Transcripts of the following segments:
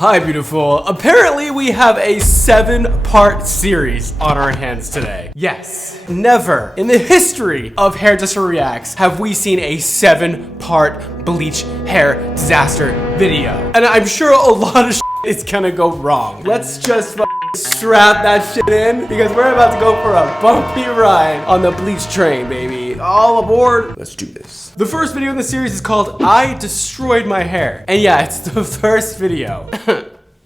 Hi, beautiful. Apparently, we have a 7-part series on our hands today. Yes, never in the history of Hairdresser Reacts have we seen a 7-part Bleach hair disaster video. And I'm sure a lot of shit is gonna go wrong. Let's just strap that shit in because we're about to go for a bumpy ride on the Bleach train, baby. All aboard. Let's do this. The first video in the series is called I Destroyed My Hair. And yeah, it's the first video.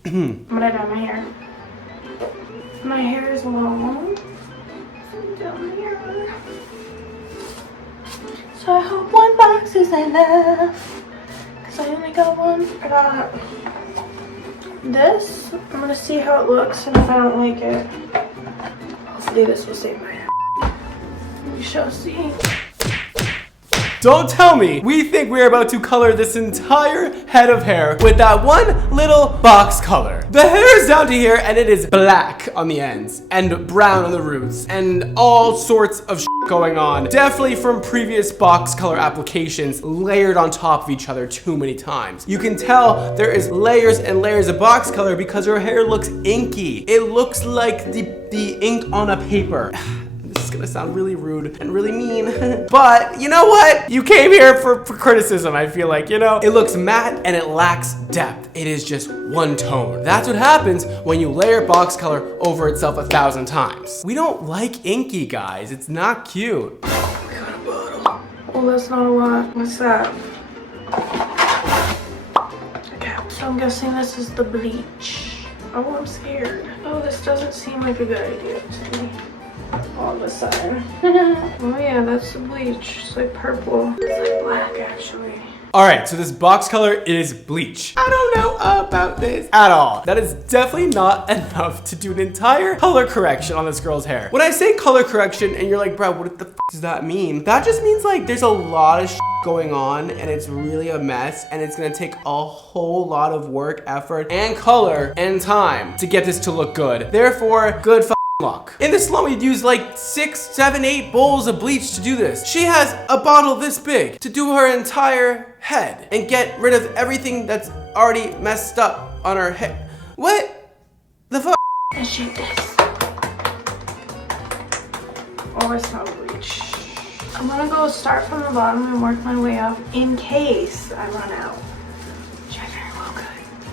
I'm gonna dye my hair. My hair is long. Down here. So I hope one box is enough. Cause I only got one. I got this. I'm gonna see how it looks, and if I don't like it, hopefully this will save my hair. We shall see. Don't tell me we think we're about to color this entire head of hair with that one little box color. The hair is down to here and it is black on the ends and brown on the roots and all sorts of shit going on. Definitely from previous box color applications layered on top of each other too many times. You can tell there is layers and layers of box color because her hair looks inky. It looks like the ink on a paper. This is gonna sound really rude and really mean, but you know what? You came here for criticism, I feel like, you know? It looks matte and it lacks depth. It is just one tone. That's what happens when you layer box color over itself 1,000 times. We don't like inky, guys. It's not cute. Oh, we got a bottle. Oh, that's not a lot. What's that? Okay, so I'm guessing this is the bleach. Oh, I'm scared. Oh, this doesn't seem like a good idea to me. All of a sudden. Oh yeah, that's the bleach. It's like purple. It's like black actually. Alright, so this box color is bleach. I don't know about this at all. That is definitely not enough to do an entire color correction on this girl's hair. When I say color correction and you're like, bro, what the f does that mean? That just means like there's a lot of going on and it's really a mess and it's gonna take a whole lot of work, effort, and color and time to get this to look good. Therefore, good luck. In the salon, we'd use like 6, 7, 8 bowls of bleach to do this. She has a bottle this big to do her entire head and get rid of everything that's already messed up on her head. What the fuck? Let's shoot this. Oh, it's not bleach. I'm gonna go start from the bottom and work my way up in case I run out.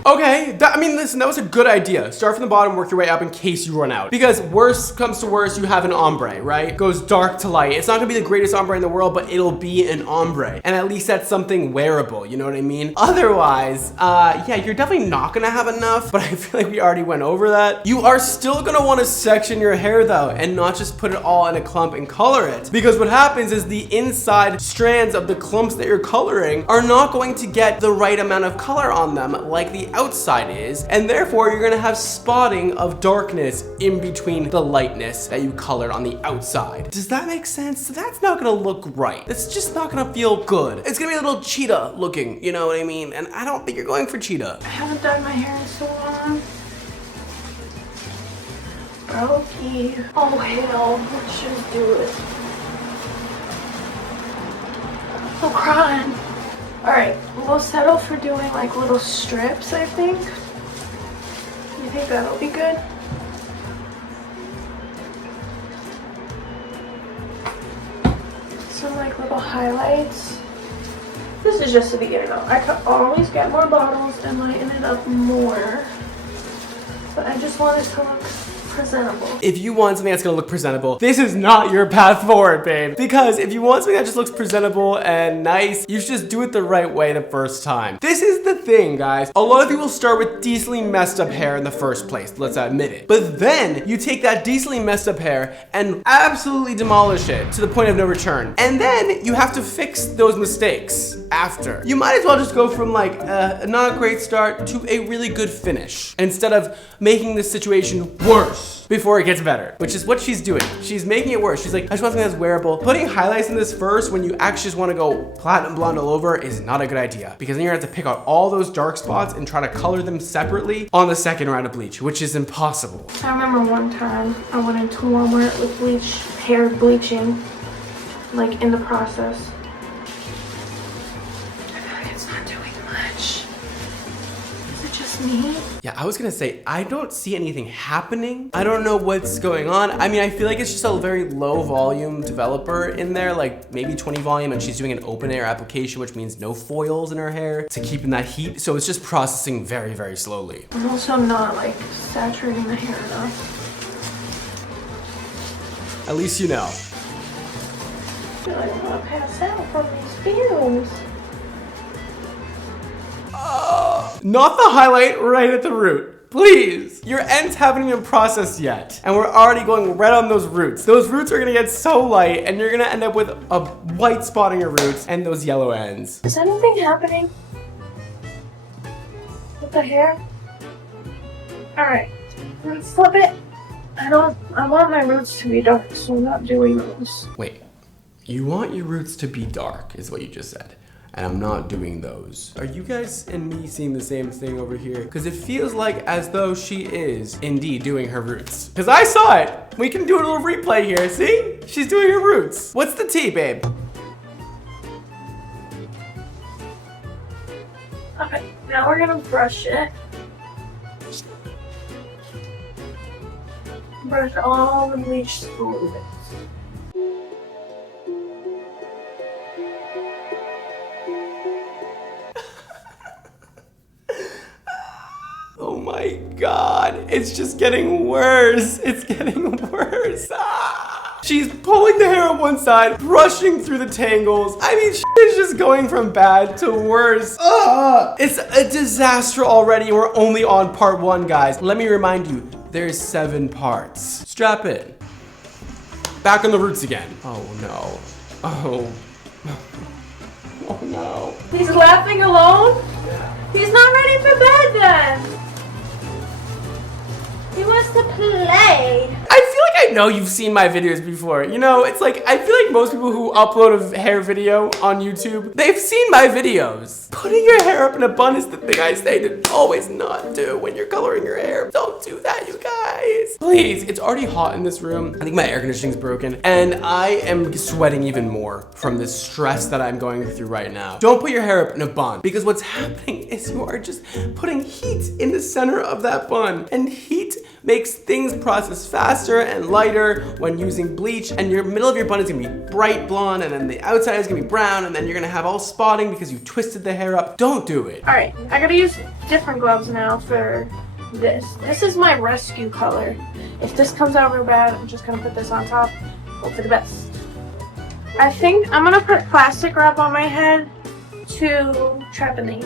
Okay, I mean, listen, that was a good idea. Start from the bottom, work your way up in case you run out. Because worst comes to worst, you have an ombre, right? Goes dark to light. It's not gonna be the greatest ombre in the world, but it'll be an ombre. And at least that's something wearable, you know what I mean? Otherwise, yeah, you're definitely not gonna have enough, but I feel like we already went over that. You are still gonna wanna section your hair though, and not just put it all in a clump and color it. Because what happens is the inside strands of the clumps that you're coloring are not going to get the right amount of color on them like the outside is, and therefore you're gonna have spotting of darkness in between the lightness that you colored on the outside. Does that make sense? That's not gonna look right. It's just not gonna feel good. It's gonna be a little cheetah looking, you know what I mean? And I don't think you're going for cheetah. I haven't dyed my hair in so long. Brokey. Oh hell, let's just do it. I'm crying. Alright, we'll settle for doing like little strips, I think. You think that'll be good? Some like little highlights. This is just the beginning though. I could always get more bottles and lighten it up more. But I just want it to look presentable. If you want something that's gonna look presentable, this is not your path forward, babe. Because if you want something that just looks presentable and nice, you should just do it the right way the first time. This is the thing, guys. A lot of people start with decently messed up hair in the first place, let's admit it. But then you take that decently messed up hair and absolutely demolish it to the point of no return. And then you have to fix those mistakes after. You might as well just go from like a not great start to a really good finish instead of making the situation worse before it gets better, which is what she's doing. She's making it worse. She's like, I just want something that's wearable. Putting highlights in this first when you actually just want to go platinum blonde all over is not a good idea, because then you're gonna have to pick out all those dark spots and try to color them separately on the second round of bleach, which is impossible. I remember one time I went into Walmart with bleach, hair bleaching, like in the process. I feel like it's not doing much. Is it just neat. Yeah, I was gonna say, I don't see anything happening. I don't know what's going on. I mean, I feel like it's just a very low volume developer in there, like maybe 20 volume, and she's doing an open air application, which means no foils in her hair to keep in that heat. So it's just processing very, very slowly. I'm also not like saturating the hair enough. At least you know. I feel like I'm gonna pass out from these fumes. Not the highlight right at the root. Please. Your ends haven't even processed yet. And we're already going red on those roots. Those roots are gonna get so light and you're gonna end up with a white spot on your roots and those yellow ends. Is anything happening with the hair? Alright, let's flip it. I want my roots to be dark, so I'm not doing those. Wait, you want your roots to be dark is what you just said. And I'm not doing those. Are you guys and me seeing the same thing over here? Because it feels like as though she is indeed doing her roots. Because I saw it. We can do a little replay here. See? She's doing her roots. What's the tea, babe? Okay, now we're gonna brush it. Brush all the bleached fluids. Oh my God, it's just getting worse. It's getting worse. She's pulling the hair on one side, brushing through the tangles. I mean, is just going from bad to worse. It's a disaster already. We're only on part 1, guys. Let me remind you, there's 7 parts. Strap in. Back on the roots again. Oh no. Oh. Oh no. He's laughing alone? He's not ready for bed then. He wants to play. I feel like I know you've seen my videos before. You know, it's like, I feel like most people who upload a hair video on YouTube, they've seen my videos. Putting your hair up in a bun is the thing I say to always not do when you're coloring your hair. Don't do that, you guys. Please, it's already hot in this room. I think my air conditioning's broken and I am sweating even more from the stress that I'm going through right now. Don't put your hair up in a bun because what's happening is you are just putting heat in the center of that bun, and heat makes things process faster and lighter when using bleach, and your middle of your bun is gonna be bright blonde and then the outside is gonna be brown, and then you're gonna have all spotting because you twisted the hair up. Don't do it. All right, I gotta use different gloves now for this. This is my rescue color. If this comes out real bad, I'm just gonna put this on top. Hope for the best. I think I'm gonna put plastic wrap on my head to trap in the heat.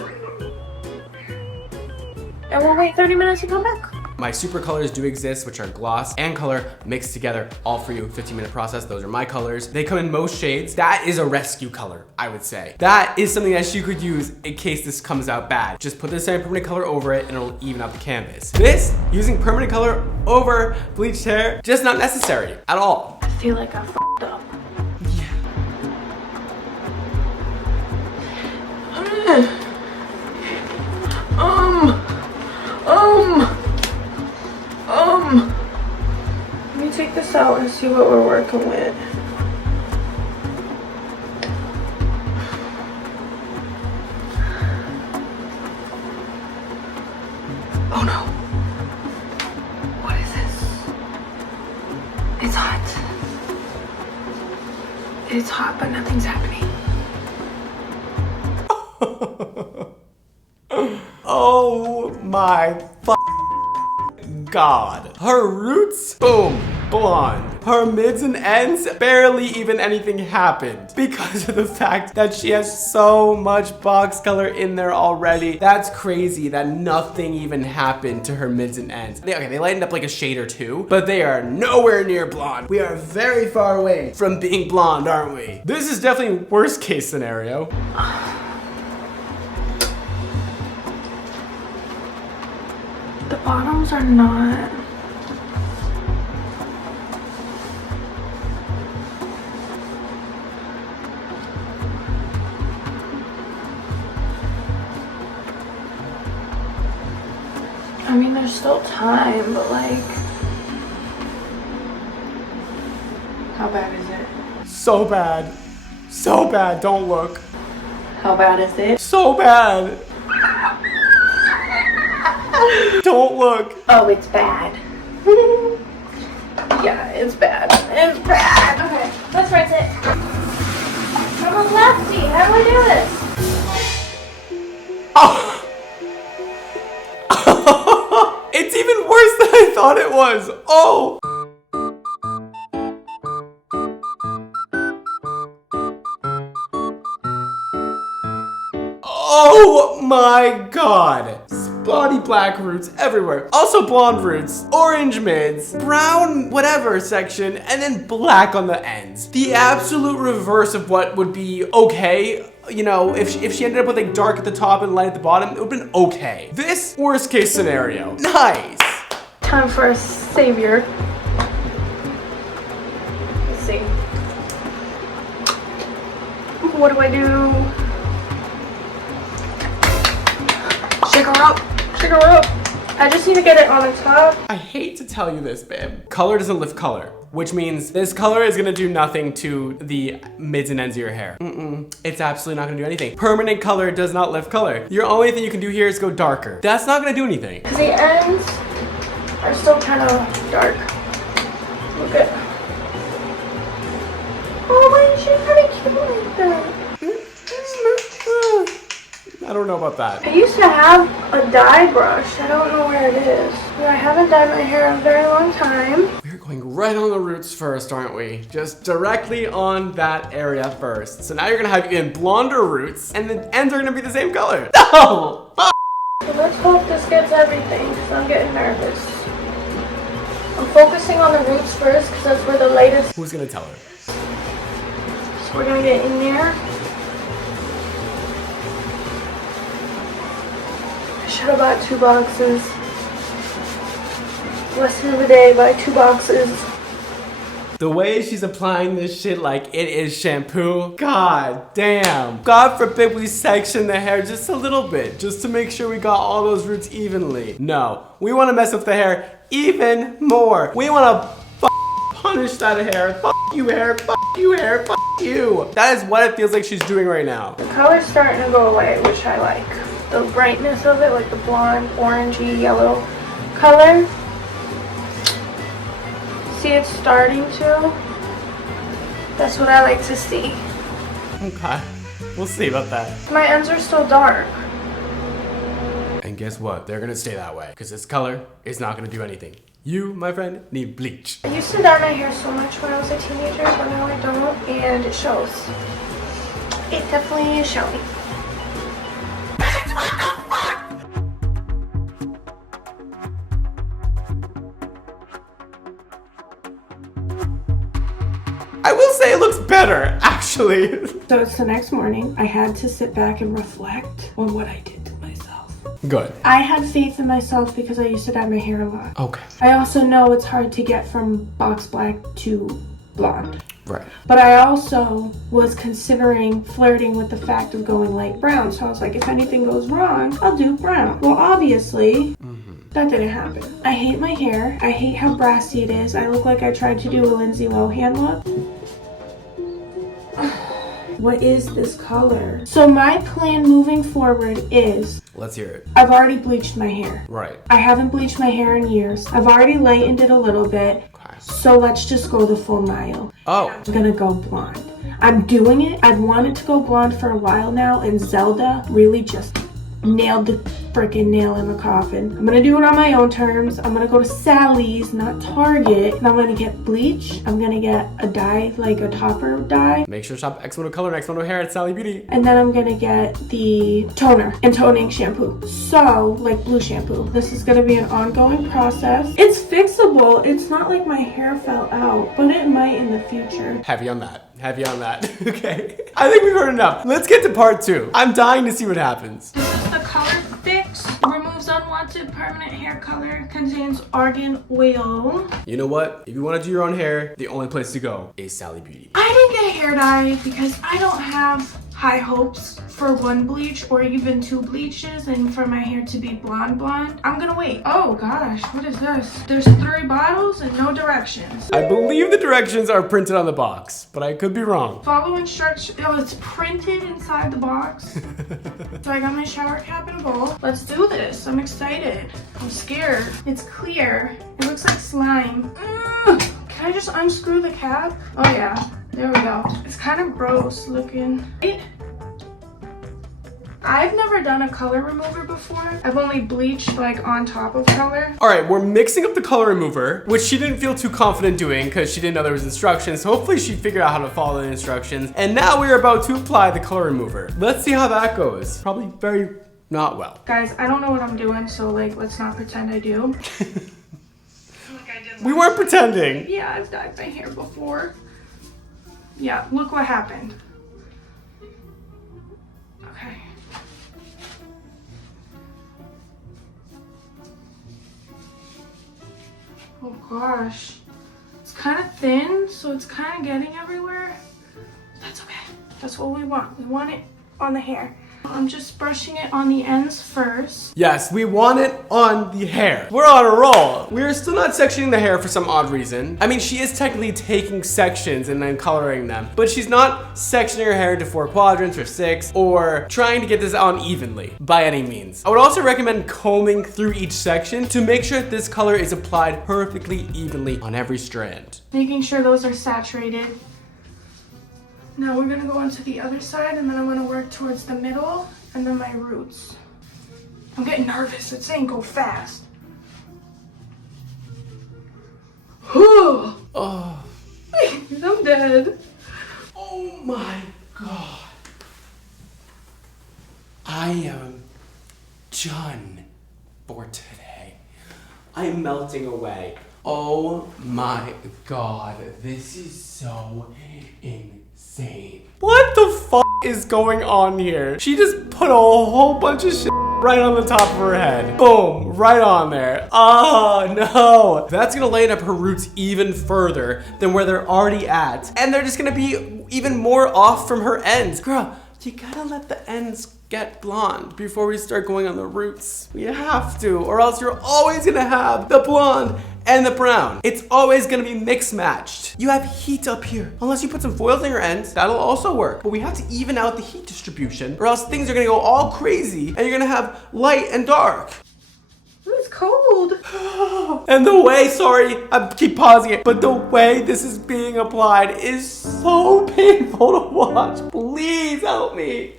And we'll wait 30 minutes to come back. My super colors do exist, which are gloss and color mixed together, all for you. 15-minute process. Those are my colors. They come in most shades. That is a rescue color, I would say. That is something that she could use in case this comes out bad. Just put the semi-permanent color over it and it'll even out the canvas. This, using permanent color over bleached hair, just not necessary at all. I feel like I f***ed up. Let me take this out and see what we're working with. Oh no. What is this? It's hot. It's hot, but nothing's happening. Oh my God. Her roots, boom, blonde. Her mids and ends, barely even anything happened because of the fact that she has so much box color in there already. That's crazy that nothing even happened to her mids and ends. They lightened up like a shade or two, but they are nowhere near blonde. We are very far away from being blonde, aren't we? This is definitely worst case scenario. The bottoms are not. I mean, there's still time, but like, how bad is it? So bad. So bad, don't look. How bad is it? So bad. Don't look. Oh, it's bad. Yeah, it's bad. It's bad. Okay, let's rinse it. I'm a lefty. How do I do this? Oh. It's even worse than I thought it was. Oh. Oh my god. Spotty black roots everywhere. Also blonde roots, orange mids, brown whatever section, and then black on the ends. The absolute reverse of what would be okay. You know, if she ended up with like dark at the top and light at the bottom, it would have been okay. This, worst case scenario. Nice. Time for a savior. Let's see. What do I do? Shake her up. Shake her up. I just need to get it on the top. I hate to tell you this, babe. Color doesn't lift color, which means this color is gonna do nothing to the mids and ends of your hair. It's absolutely not gonna do anything. Permanent color does not lift color. Your only thing you can do here is go darker. That's not gonna do anything. Because the ends are still kind of dark. Look at. Oh, why is she kind of cute like that? I don't know about that. I used to have a dye brush. I don't know where it is. I haven't dyed my hair in a very long time. We're going right on the roots first, aren't we? Just directly on that area first. So now you're gonna have even blonder roots, and the ends are gonna be the same color. No! So let's hope this gets everything, because I'm getting nervous. I'm focusing on the roots first, because that's where the lightest. Who's gonna tell her? So we're gonna get in there. I should have bought 2 boxes. Lesson of the day, buy 2 boxes. The way she's applying this shit like it is shampoo, god damn. God forbid we section the hair just a little bit, just to make sure we got all those roots evenly. No, we wanna mess with the hair even more. We wanna punish that hair. You hair, you hair, you. That is what it feels like she's doing right now. The color's starting to go away, which I like. The brightness of it, like the blonde, orangey, yellow color. See, it's starting to. That's what I like to see. Okay, we'll see about that. My ends are still dark. And guess what? They're gonna stay that way, because this color is not gonna do anything. You, my friend, need bleach. I used to dye my hair so much when I was a teenager, but now I don't, and it shows. It definitely is showing. I will say it looks better, actually. So it's the next morning. I had to sit back and reflect on what I did to myself. Good. I had faith in myself because I used to dye my hair a lot. Okay. I also know it's hard to get from box black to blonde. Right. But I also was considering flirting with the fact of going light brown. So I was like, if anything goes wrong, I'll do brown. Well, obviously, that didn't happen. I hate my hair. I hate how brassy it is. I look like I tried to do a Lindsay Lohan look. What is this color? So my plan moving forward is... Let's hear it. I've already bleached my hair. Right. I haven't bleached my hair in years. I've already lightened it a little bit. Okay. So let's just go the full mile. Oh. I'm gonna go blonde. I'm doing it. I've wanted to go blonde for a while now, and Zelda really just nailed the freaking nail in the coffin. I'm gonna do it on my own terms. I'm gonna go to Sally's, not Target, and I'm gonna get bleach. I'm gonna get a dye, like a topper dye. Make sure to shop XMONDO Color and XMONDO Hair at Sally Beauty. And then I'm gonna get the toner and toning shampoo. So, like blue shampoo. This is gonna be an ongoing process. It's fixable. It's not like my hair fell out, but it might in the future. Heavy on that. Heavy on that. Okay. I think we've heard enough. Let's get to part 2. I'm dying to see what happens. This is the Color Fix. Removes unwanted permanent hair color. Contains argan oil. You know what? If you want to do your own hair, the only place to go is Sally Beauty. I didn't get a hair dye because I don't have high hopes for one bleach or even 2 bleaches and for my hair to be blonde. I'm gonna wait. Oh gosh, what is this? There's 3 bottles and no directions. I believe the directions are printed on the box, but I could be wrong. Follow instructions. Oh, it's printed inside the box. So I got my shower cap and a bowl. Let's do this. I'm excited. I'm scared. It's clear. It looks like slime. Ugh. Can I just unscrew the cap? Oh yeah, there we go. It's kind of gross looking. I've never done a color remover before. I've only bleached like on top of color. All right, we're mixing up the color remover, which she didn't feel too confident doing because she didn't know there was instructions. So hopefully she figured out how to follow the instructions. And now we're about to apply the color remover. Let's see how that goes. Probably very not well. Guys, I don't know what I'm doing, so like, let's not pretend I do. We weren't pretending. Yeah, I've dyed my hair before. Yeah, look what happened. Okay. Oh gosh. It's kind of thin, so it's kind of getting everywhere. That's okay. That's what we want. We want it on the hair. I'm just brushing it on the ends first. Yes, we want it on the hair. We're on a roll. We're still not sectioning the hair for some odd reason. I mean, she is technically taking sections and then coloring them, but she's not sectioning her hair into 4 quadrants or 6 or trying to get this on evenly by any means. I would also recommend combing through each section to make sure that this color is applied perfectly evenly on every strand. Making sure those are saturated. Now we're gonna go onto the other side and then I'm gonna work towards the middle and then my roots. I'm getting nervous, it's saying go fast. Oh. I'm dead. Oh my God. I am done for today. I am melting away. Oh my God, this is so insane. What the f is going on here? She just put a whole bunch of shit right on the top of her head. Boom, right on there. Oh no. That's gonna lighten up her roots even further than where they're already at. And they're just gonna be even more off from her ends. Girl, you gotta let the ends get blonde before we start going on the roots. We have to, or else you're always gonna have the blonde and the brown. It's always gonna be mix matched. You have heat up here. Unless you put some foils in your ends, that'll also work. But we have to even out the heat distribution or else things are gonna go all crazy and you're gonna have light and dark. It's cold. And the way, sorry, I keep pausing it, but the way this is being applied is so painful to watch. Please help me.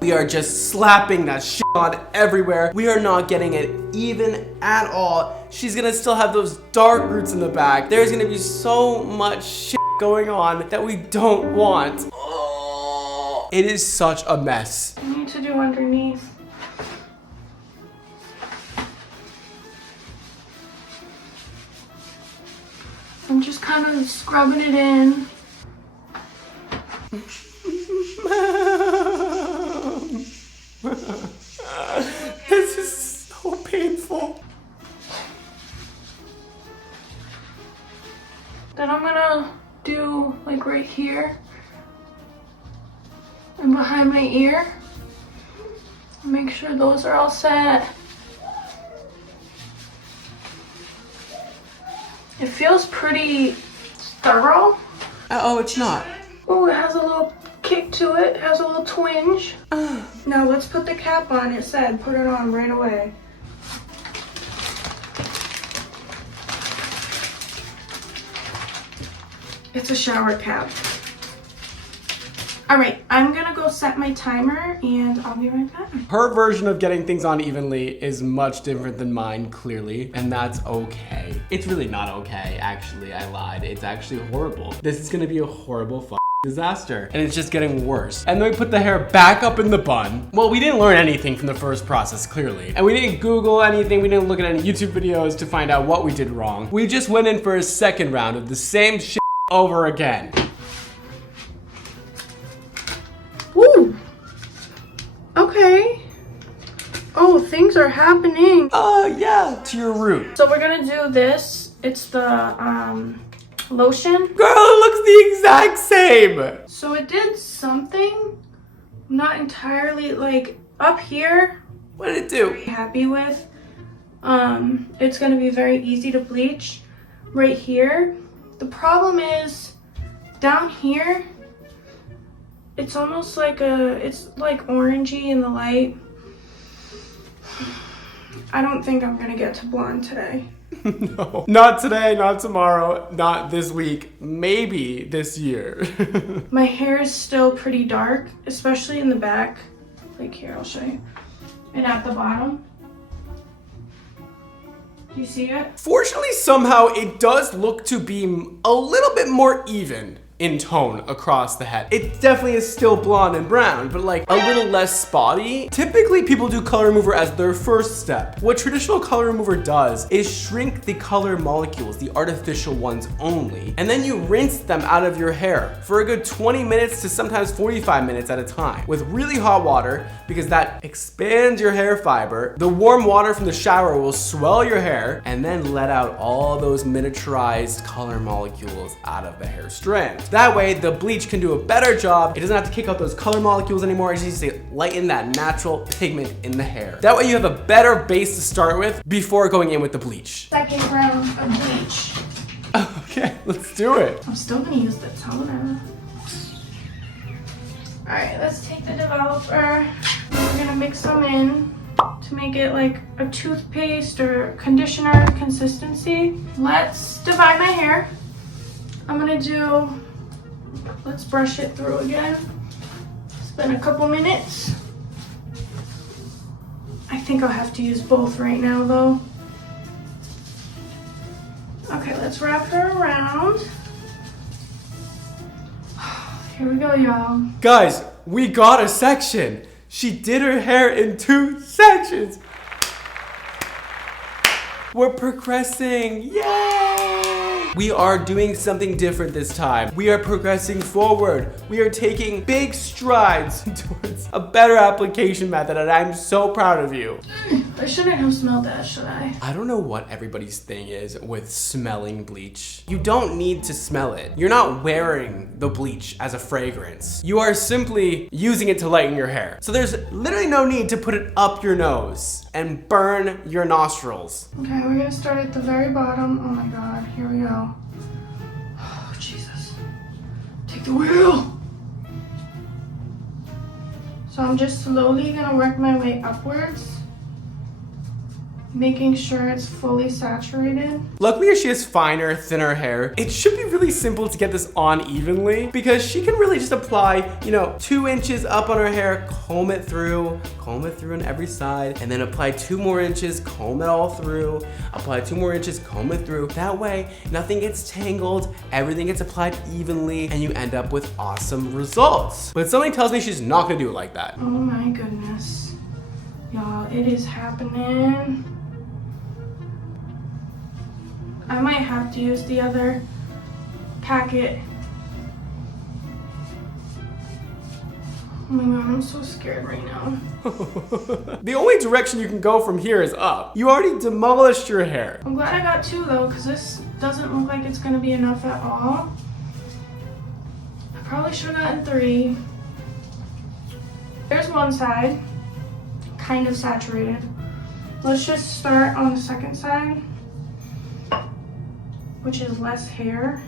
We are just slapping that shit on everywhere. We are not getting it even at all. She's gonna still have those dark roots in the back. There's gonna be so much shit going on that we don't want. Oh, it is such a mess. I need to do underneath. I'm just kind of scrubbing it in. This is so painful. Then I'm gonna do like right here and behind my ear. Make sure those are all set. It feels pretty thorough. Oh, it's not. Oh, it has a little kick to it. It has a little twinge. Now let's put the cap on. It said put it on right away. It's a shower cap. All right, I'm gonna go set my timer and I'll be right back. Her version of getting things on evenly is much different than mine, clearly, and that's okay. It's really not okay, actually, I lied. It's actually horrible. This is gonna be a horrible disaster, and it's just getting worse. And then we put the hair back up in the bun. Well, we didn't learn anything from the first process, clearly. And we didn't Google anything, we didn't look at any YouTube videos to find out what we did wrong. We just went in for a second round of the same shit over again. Woo! Okay. Oh, things are happening. Oh, yeah, to your root. So we're gonna do this. It's the lotion. Girl, it looks the exact same. So it did something. I'm not entirely like up here. What did it do? Very happy with. It's gonna be very easy to bleach right here. The problem is down here, it's almost like it's like orangey in the light. I don't think I'm gonna get to blonde today. No, not today, not tomorrow, not this week, maybe this year. My hair is still pretty dark, especially in the back. Like here, I'll show you. And at the bottom. Do you see it? Fortunately, somehow it does look to be a little bit more even in tone across the head. It definitely is still blonde and brown, but like a little less spotty. Typically, people do color remover as their first step. What traditional color remover does is shrink the color molecules, the artificial ones only, and then you rinse them out of your hair for a good 20 minutes to sometimes 45 minutes at a time with really hot water, because that expands your hair fiber. The warm water from the shower will swell your hair and then let out all those miniaturized color molecules out of the hair strand. That way, the bleach can do a better job. It doesn't have to kick out those color molecules anymore. It just needs to lighten that natural pigment in the hair. That way you have a better base to start with before going in with the bleach. Second round of bleach. Okay, let's do it. I'm still gonna use the toner. All right, let's take the developer. And we're gonna mix them in to make it like a toothpaste or conditioner consistency. Let's divide my hair. I'm gonna do, let's brush it through again. Spend a couple minutes. I think I'll have to use both right now though. Okay, let's wrap her around. Here we go, y'all. Guys, we got a section. She did her hair in 2 sections. We're progressing, yay! We are doing something different this time. We are progressing forward. We are taking big strides towards a better application method, and I'm so proud of you. I shouldn't have smelled that, should I? I don't know what everybody's thing is with smelling bleach. You don't need to smell it. You're not wearing the bleach as a fragrance. You are simply using it to lighten your hair. So there's literally no need to put it up your nose and burn your nostrils. Okay, we're gonna start at the very bottom. Oh my God, here we go. Oh, Jesus. Take the wheel. So I'm just slowly gonna work my way upwards, making sure it's fully saturated. Luckily, she has finer, thinner hair. It should be really simple to get this on evenly because she can really just apply, 2 inches up on her hair, comb it through on every side, and then apply 2 more inches, comb it all through, apply 2 more inches, comb it through. That way, nothing gets tangled, everything gets applied evenly, and you end up with awesome results. But something tells me she's not gonna do it like that. Oh my goodness. Y'all, it is happening. I might have to use the other packet. Oh my God, I'm so scared right now. The only direction you can go from here is up. You already demolished your hair. I'm glad I got 2 though, because this doesn't look like it's gonna be enough at all. I probably should have gotten 3. There's one side, kind of saturated. Let's just start on the second side, which is less hair.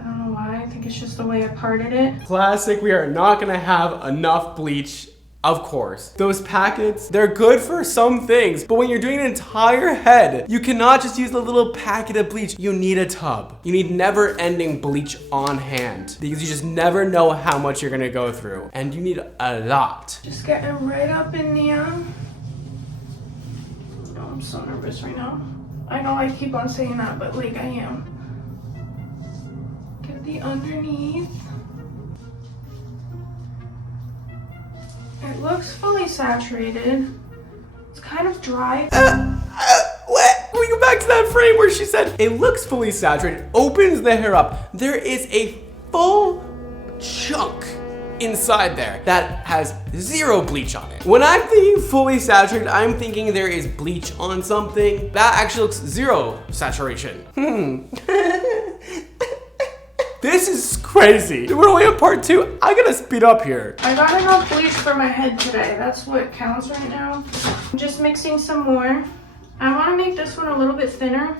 I don't know why, I think it's just the way I parted it. Classic, we are not gonna have enough bleach, of course. Those packets, they're good for some things, but when you're doing an entire head, you cannot just use a little packet of bleach. You need a tub. You need never-ending bleach on hand because you just never know how much you're gonna go through, and you need a lot. Just getting right up in the, oh, I'm so nervous right now. I know I keep on saying that, but like I am. Get the underneath. It looks fully saturated. It's kind of dry. What? Can we go back to that frame where she said, it looks fully saturated, opens the hair up. There is a full chunk inside there that has 0 bleach on it. When I'm thinking fully saturated, I'm thinking there is bleach on something. That actually looks 0 saturation. This is crazy. We're only on part 2. I gotta speed up here. I got enough bleach for my head today. That's what counts right now. I'm just mixing some more. I want to make this one a little bit thinner.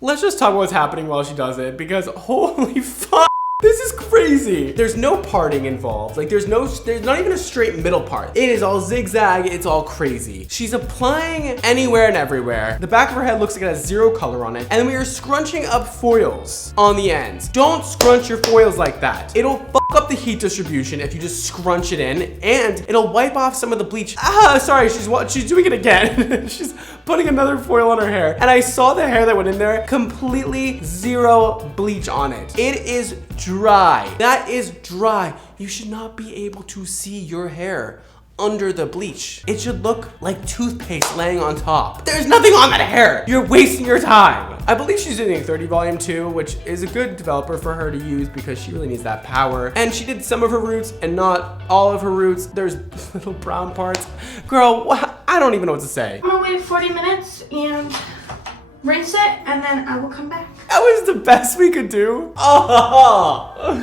Let's just talk about what's happening while she does it, because holy fuck. This is crazy. There's no parting involved. Like there's not even a straight middle part. It is all zigzag, it's all crazy. She's applying anywhere and everywhere. The back of her head looks like it has 0 color on it. And then we are scrunching up foils on the ends. Don't scrunch your foils like that. It'll fuck up the heat distribution if you just scrunch it in, and it'll wipe off some of the bleach. Sorry, she's doing it again. She's putting another foil on her hair. And I saw the hair that went in there, completely 0 bleach on it. It is dry. That is dry. You should not be able to see your hair under the bleach. It should look like toothpaste laying on top. There's nothing on that hair. You're wasting your time. I believe she's using 30 volume 2, which is a good developer for her to use because she really needs that power. And she did some of her roots and not all of her roots. There's little brown parts. Girl, I don't even know what to say. I'm gonna wait 40 minutes and rinse it, and then I will come back. That was the best we could do. Oh,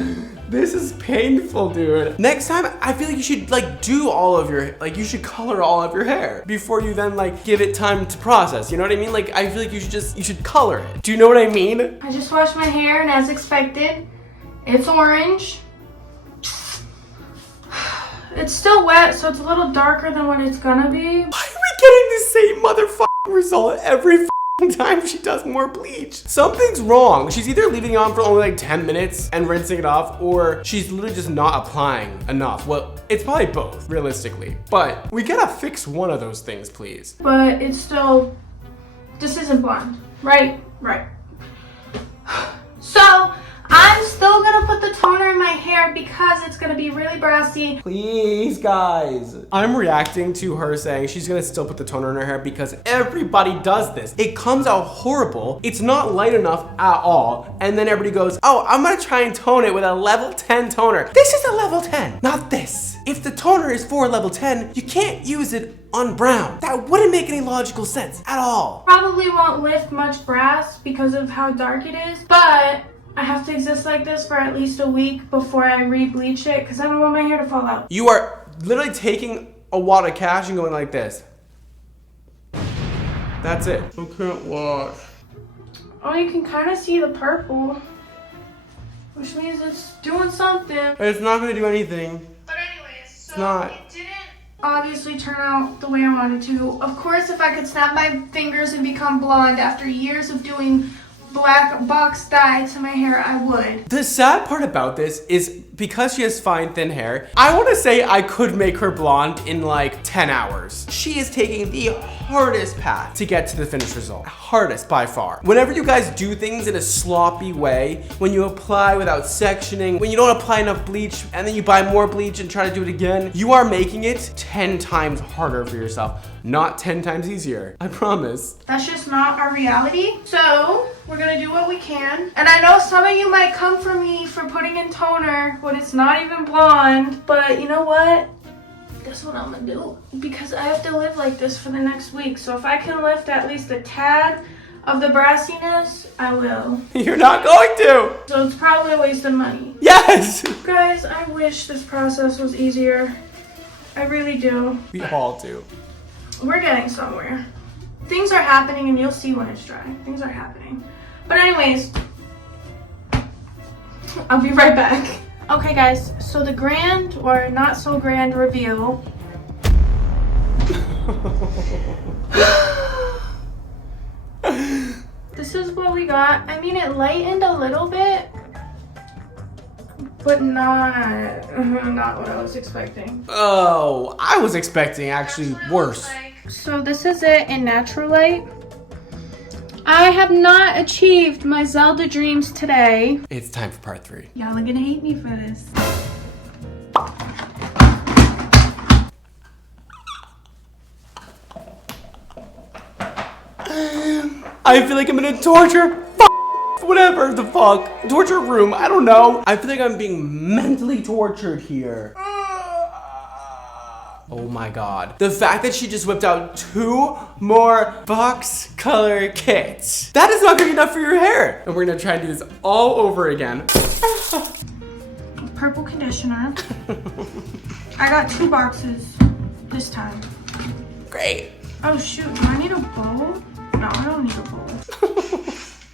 this is painful, dude. Next time, I feel like you should like do all of your, like you should color all of your hair before you then like give it time to process. You know what I mean? Like I feel like you should color it. Do you know what I mean? I just washed my hair, and as expected, it's orange. It's still wet, so it's a little darker than what it's gonna be. Why are we getting the same motherfucking result every time she does more bleach? Something's wrong. She's either leaving it on for only like 10 minutes and rinsing it off, or she's literally just not applying enough. Well, it's probably both, realistically. But we gotta fix one of those things, please. But it's still, this isn't blonde. Right. So, I'm still gonna put the toner in my hair because it's gonna be really brassy. Please, guys. I'm reacting to her saying she's gonna still put the toner in her hair because everybody does this. It comes out horrible. It's not light enough at all. And then everybody goes, oh, I'm gonna try and tone it with a level 10 toner. This is a level 10, not this. If the toner is for level 10, you can't use it on brown. That wouldn't make any logical sense at all. Probably won't lift much brass because of how dark it is, but I have to exist like this for at least a week before I re-bleach it because I don't want my hair to fall out. You are literally taking a wad of cash and going like this. That's it. I can't wash. Oh, you can kind of see the purple, which means it's doing something. It's not gonna do anything. But anyways, so It's not. it didn't obviously turn out the way I wanted to. Of course, if I could snap my fingers and become blonde after years of doing black box dye to my hair, I would. The sad part about this is because she has fine, thin hair, I want to say I could make her blonde in like 10 hours. She is taking the hardest path to get to the finished result. Hardest by far. Whenever you guys do things in a sloppy way, when you apply without sectioning, when you don't apply enough bleach and then you buy more bleach and try to do it again, you are making it 10 times harder for yourself, not 10 times easier. I promise. That's just not our reality. So we're gonna do what we can. And I know some of you might come for me for putting in toner when it's not even blonde, but you know what? That's what I'm gonna do because I have to live like this for the next week. So if I can lift at least a tad of the brassiness, I will. You're not going to. So it's probably a waste of money. Yes. Guys, I wish this process was easier. I really do. We all do. We're getting somewhere. Things are happening and you'll see when it's dry. Things are happening. But anyways, I'll be right back. Okay guys, so the grand or not so grand reveal. This is what we got. I mean, it lightened a little bit, but not what I was expecting. Oh, I was expecting actually worse. So this is it in natural light. I have not achieved my Zelda dreams today. It's time for part 3. Y'all are gonna hate me for this. I feel like I'm in a torture whatever the fuck. Torture room, I don't know. I feel like I'm being mentally tortured here. Oh my god. The fact that she just whipped out 2 more box color kits. That is not gonna be enough for your hair. And we're gonna try and do this all over again. Purple conditioner. I got 2 boxes this time. Great. Oh shoot, do I need a bowl? No, I don't need a bowl.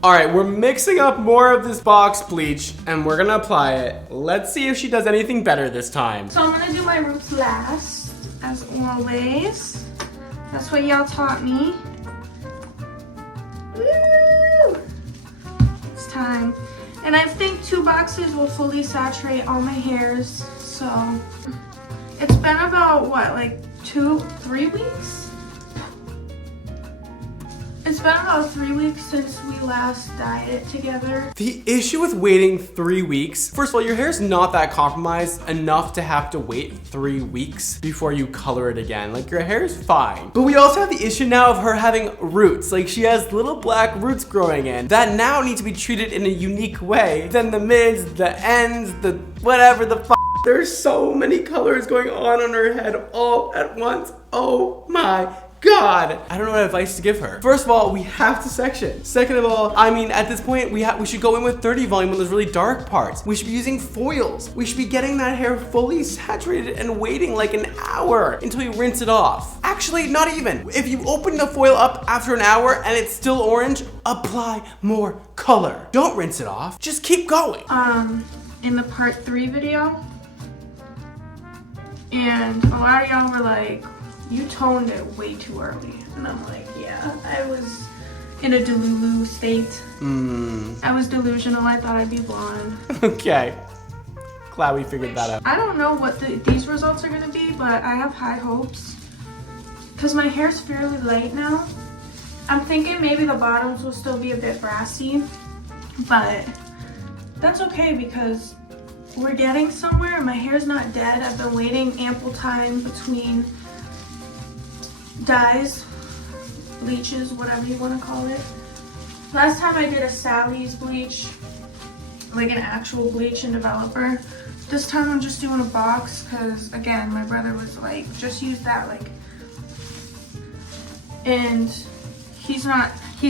All right, we're mixing up more of this box bleach and we're gonna apply it. Let's see if she does anything better this time. So I'm gonna do my roots last, as always. That's what y'all taught me. Woo! It's time. And I think 2 boxes will fully saturate all my hairs. So it's been about what, like 2-3 weeks? It's been about 3 weeks since we last dyed it together. The issue with waiting 3 weeks, first of all, your hair's not that compromised enough to have to wait 3 weeks before you color it again. Like, your hair is fine. But we also have the issue now of her having roots. Like, she has little black roots growing in that now need to be treated in a unique way than the mids, the ends, the whatever the fuck. There's so many colors going on her head all at once. Oh my God, I don't know what advice to give her. First of all, we have to section. Second of all, I mean, at this point, we should go in with 30 volume on those really dark parts. We should be using foils. We should be getting that hair fully saturated and waiting like an hour until you rinse it off. Actually, not even. If you open the foil up after an hour and it's still orange, apply more color. Don't rinse it off. Just keep going. In the part 3 video, and a lot of y'all were like, you toned it way too early. And I'm like, yeah, I was in a delulu state. I was delusional. I thought I'd be blonde. Okay. Glad we figured that out. I don't know what these results are gonna be, but I have high hopes. Because my hair's fairly light now. I'm thinking maybe the bottoms will still be a bit brassy, but that's okay because we're getting somewhere and my hair's not dead. I've been waiting ample time between dyes, bleaches, whatever you want to call it. Last time I did a Sally's bleach, like an actual bleach in developer. This time I'm just doing a box because, again, my brother was like, just use that, like, and he's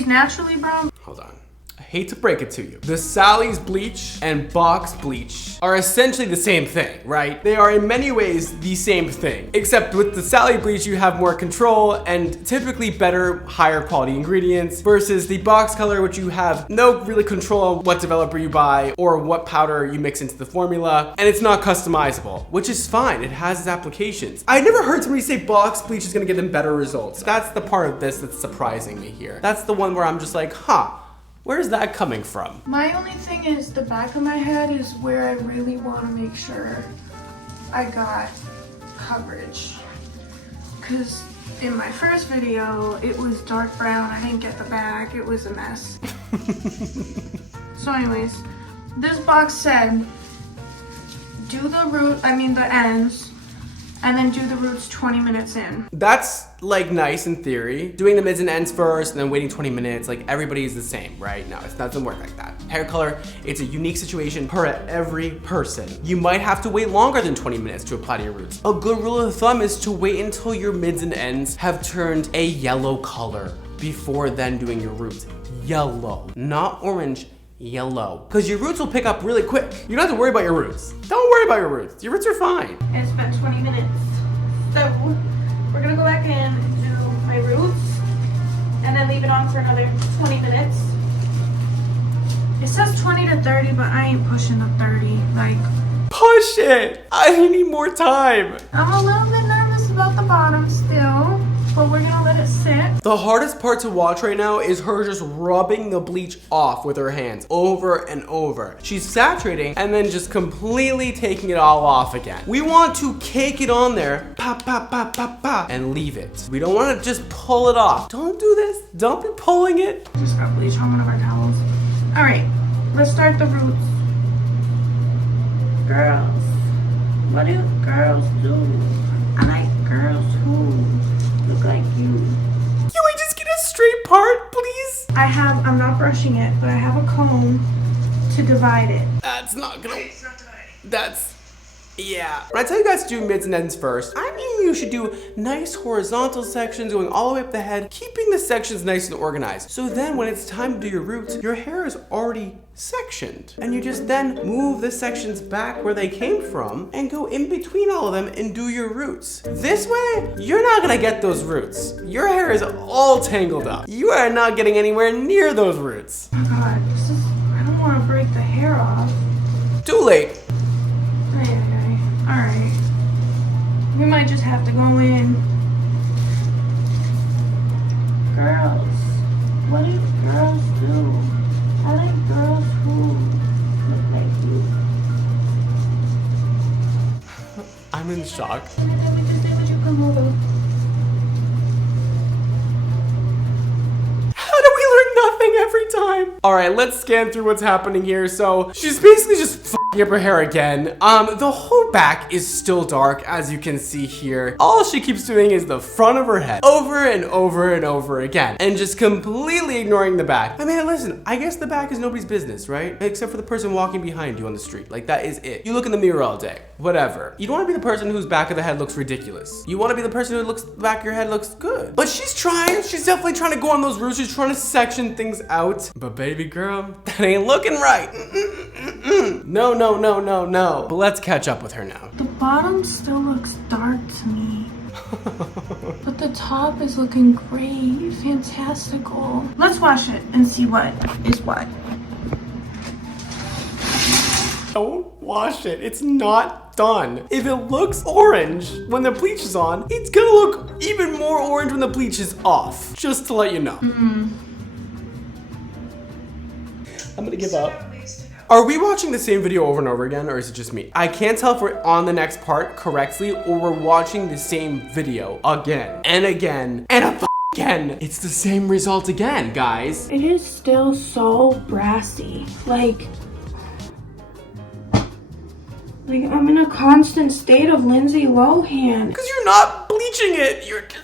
naturally brown. Hold on. I hate to break it to you. The Sally's bleach and box bleach are essentially the same thing, right? They are in many ways the same thing, except with the Sally bleach, you have more control and typically better, higher quality ingredients versus the box color, which you have no really control on what developer you buy or what powder you mix into the formula. And it's not customizable, which is fine. It has its applications. I never heard somebody say box bleach is gonna give them better results. That's the part of this that's surprising me here. That's the one where I'm just like, huh. Where's that coming from? My only thing is the back of my head is where I really want to make sure I got coverage. Because in my first video, it was dark brown. I didn't get the back. It was a mess. So anyways, this box said, do the ends, and then do the roots 20 minutes in. That's like nice in theory. Doing the mids and ends first and then waiting 20 minutes, like everybody's the same, right? No, it doesn't work like that. Hair color, it's a unique situation per every person. You might have to wait longer than 20 minutes to apply to your roots. A good rule of thumb is to wait until your mids and ends have turned a yellow color before then doing your roots. Yellow, not orange, yellow. Because your roots will pick up really quick. You don't have to worry about your roots. Don't worry about your roots. Your roots are fine. It's been 20 minutes. So we're gonna go back in and do my roots and then leave it on for another 20 minutes. It says 20 to 30, but I ain't pushing the 30. Like, push it. I need more time. I'm a little bit nervous about the bottom still, but we're gonna let it sit. The hardest part to watch right now is her just rubbing the bleach off with her hands over and over. She's saturating and then just completely taking it all off again. We want to cake it on there, pop, pop, pop, pop, pop, and leave it. We don't want to just pull it off. Don't do this. Don't be pulling it. Just got bleach on one of our towels. All right, let's start the roots. Girls, what do girls do? I like girls who look like you. Can we just get a straight part, please? I'm not brushing it, but I have a comb to divide it. That's not gonna, yeah. When I tell you guys to do mids and ends first, I mean you should do nice horizontal sections going all the way up the head, keeping the sections nice and organized. So then when it's time to do your roots, your hair is already sectioned. And you just then move the sections back where they came from and go in between all of them and do your roots. This way, you're not gonna get those roots. Your hair is all tangled up. You are not getting anywhere near those roots. Oh God, I don't want to break the hair off. Too late. Alright. We might just have to go in. Girls. What do girls do? I like girls who look like you. I'm in shock. How do we learn nothing every time? All right, let's scan through what's happening here. So she's basically just f***ing up her hair again. The whole back is still dark, as you can see here. All she keeps doing is the front of her head over and over and over again, and just completely ignoring the back. I mean, listen, I guess the back is nobody's business, right? Except for the person walking behind you on the street. Like, that is it. You look in the mirror all day, whatever. You don't want to be the person whose back of the head looks ridiculous. You want to be the person who looks, the back of your head looks good. But she's trying. She's definitely trying to go on those routes. She's trying to section things out. But baby girl, that ain't looking right. No, no, no, no, no. But let's catch up with her now. The bottom still looks dark to me. But the top is looking great. Fantastical. Let's wash it and see what is what. Don't wash it. It's not done. If it looks orange when the bleach is on, it's gonna look even more orange when the bleach is off. Just to let you know. I'm gonna give up. Are we watching the same video over and over again, or is it just me? I can't tell if we're on the next part correctly or we're watching the same video again and again and again. It's the same result again, guys. It is still so brassy. Like I'm in a constant state of Lindsay Lohan. Because you're not bleaching it. You're just...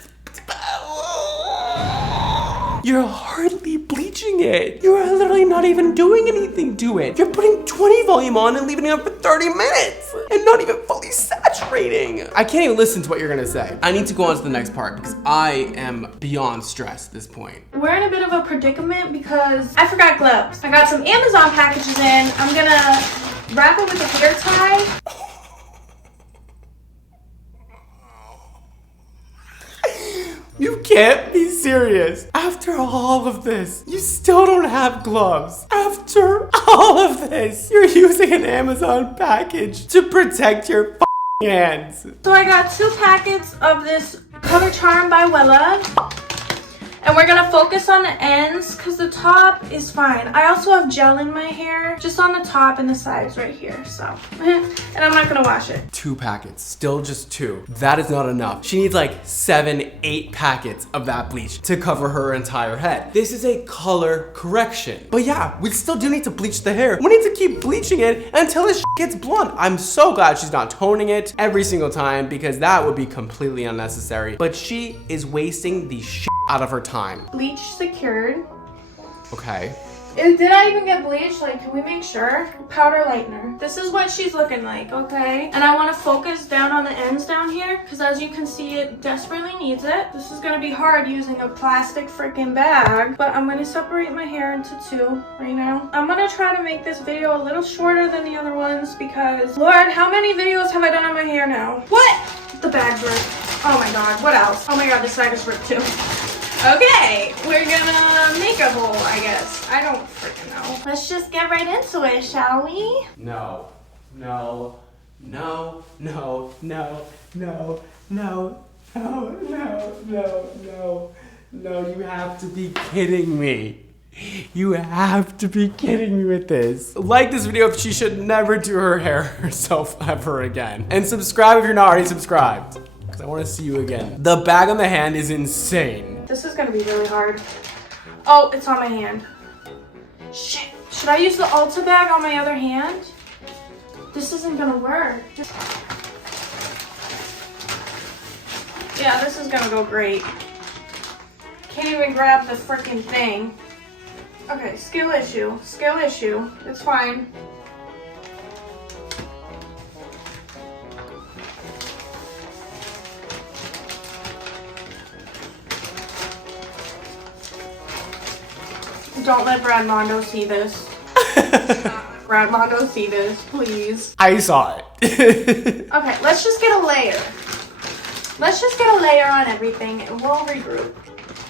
You're hardly bleaching it. You're literally not even doing anything to it. You're putting 20 volume on and leaving it up for 30 minutes and not even fully saturating. I can't even listen to what you're gonna say. I need to go on to the next part because I am beyond stressed at this point. We're in a bit of a predicament because I forgot gloves. I got some Amazon packages in. I'm gonna wrap it with a hair tie. You can't be serious. After all of this, you still don't have gloves. After all of this, you're using an Amazon package to protect your hands. So I got 2 packets of this Color Charm by Wella. And we're gonna focus on the ends because the top is fine. I also have gel in my hair, just on the top and the sides right here, so. And I'm not gonna wash it. 2 packets, still just 2. That is not enough. She needs like 7, 8 packets of that bleach to cover her entire head. This is a color correction. But yeah, we still do need to bleach the hair. We need to keep bleaching it until this gets blonde. I'm so glad she's not toning it every single time because that would be completely unnecessary. But she is wasting the out of her time. Bleach secured. Okay. Did I even get bleach? Like, can we make sure? Powder lightener. This is what she's looking like, okay? And I want to focus down on the ends down here because as you can see, it desperately needs it. This is going to be hard using a plastic freaking bag, but I'm going to separate my hair into 2 right now. I'm going to try to make this video a little shorter than the other ones because, Lord, how many videos have I done on my hair now? What? The bag's ripped. Oh my God, what else? Oh my God, this side is ripped too. Okay, we're gonna make a bowl, I guess. I don't freaking know. Let's just get right into it, shall we? No, no, no, no, no, no, no, no, no, no, no, no, you have to be kidding me. You have to be kidding me with this. Like this video if she should never do her hair herself ever again. And subscribe if you're not already subscribed. Because I want to see you again. The bag on the hand is insane. This is gonna be really hard. Oh, it's on my hand. Shit. Should I use the Ulta bag on my other hand? This isn't gonna work. Yeah, this is gonna go great. Can't even grab the freaking thing. Okay, skill issue. Skill issue. It's fine. Don't let BrassinessMONDO see this. BrassinessMONDO see this, please. I saw it. Okay, let's just get a layer. Let's just get a layer on everything and we'll regroup.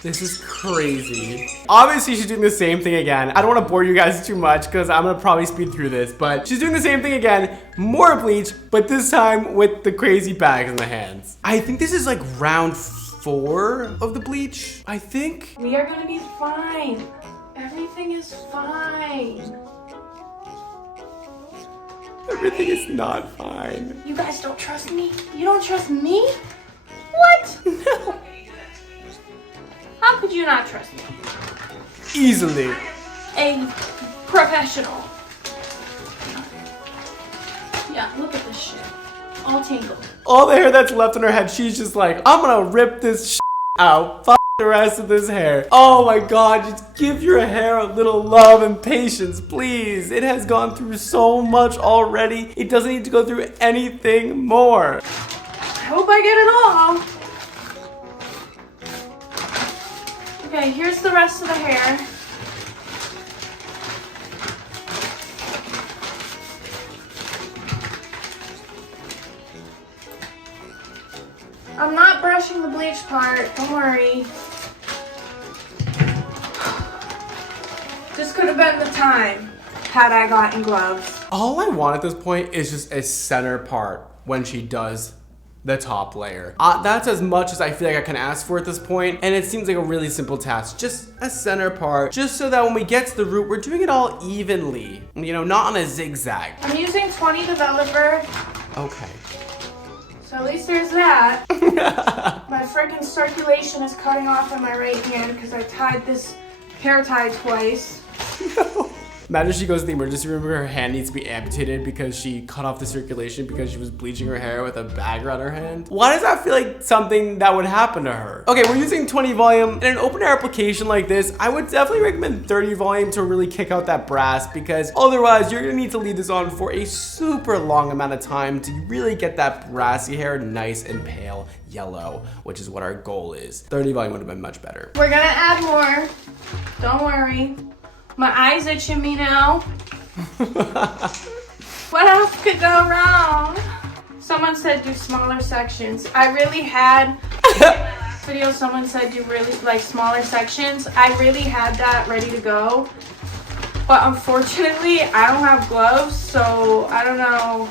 This is crazy. Obviously, she's doing the same thing again. I don't want to bore you guys too much because I'm going to probably speed through this, but she's doing the same thing again. More bleach, but this time with the crazy bags in the hands. I think this is like round 4 of the bleach, I think. We are gonna be fine. Everything is fine. Everything is not fine. You guys don't trust me? You don't trust me? What? No. How could you not trust me? Easily. A professional. Yeah, look at this shit. All tangled. All the hair that's left on her head, she's just like, I'm gonna rip this out. Fuck the rest of this hair. Oh my god, just give your hair a little love and patience, please. It has gone through so much already. It doesn't need to go through anything more. I hope I get it all. Okay, here's the rest of the hair. I'm not brushing the bleach part, don't worry. This could have been the time had I gotten gloves. All I want at this point is just a center part when she does the top layer. That's as much as I feel like I can ask for at this point, and it seems like a really simple task. Just a center part, just so that when we get to the root, we're doing it all evenly. You know, not on a zigzag. I'm using 20 developer. Okay. So at least there's that. My freaking circulation is cutting off on my right hand because I tied this hair tie twice. No. Imagine if she goes to the emergency room where her hand needs to be amputated because she cut off the circulation because she was bleaching her hair with a bag around her hand. Why does that feel like something that would happen to her? Okay, we're using 20 volume. In an open air application like this, I would definitely recommend 30 volume to really kick out that brass, because otherwise you're gonna need to leave this on for a super long amount of time to really get that brassy hair nice and pale yellow, which is what our goal is. 30 volume would have been much better. We're gonna add more. Don't worry. My eyes itching me now. What else could go wrong? Someone said do smaller sections. I really had, in my last video, someone said do really like smaller sections. I really had that ready to go. But unfortunately, I don't have gloves, so I don't know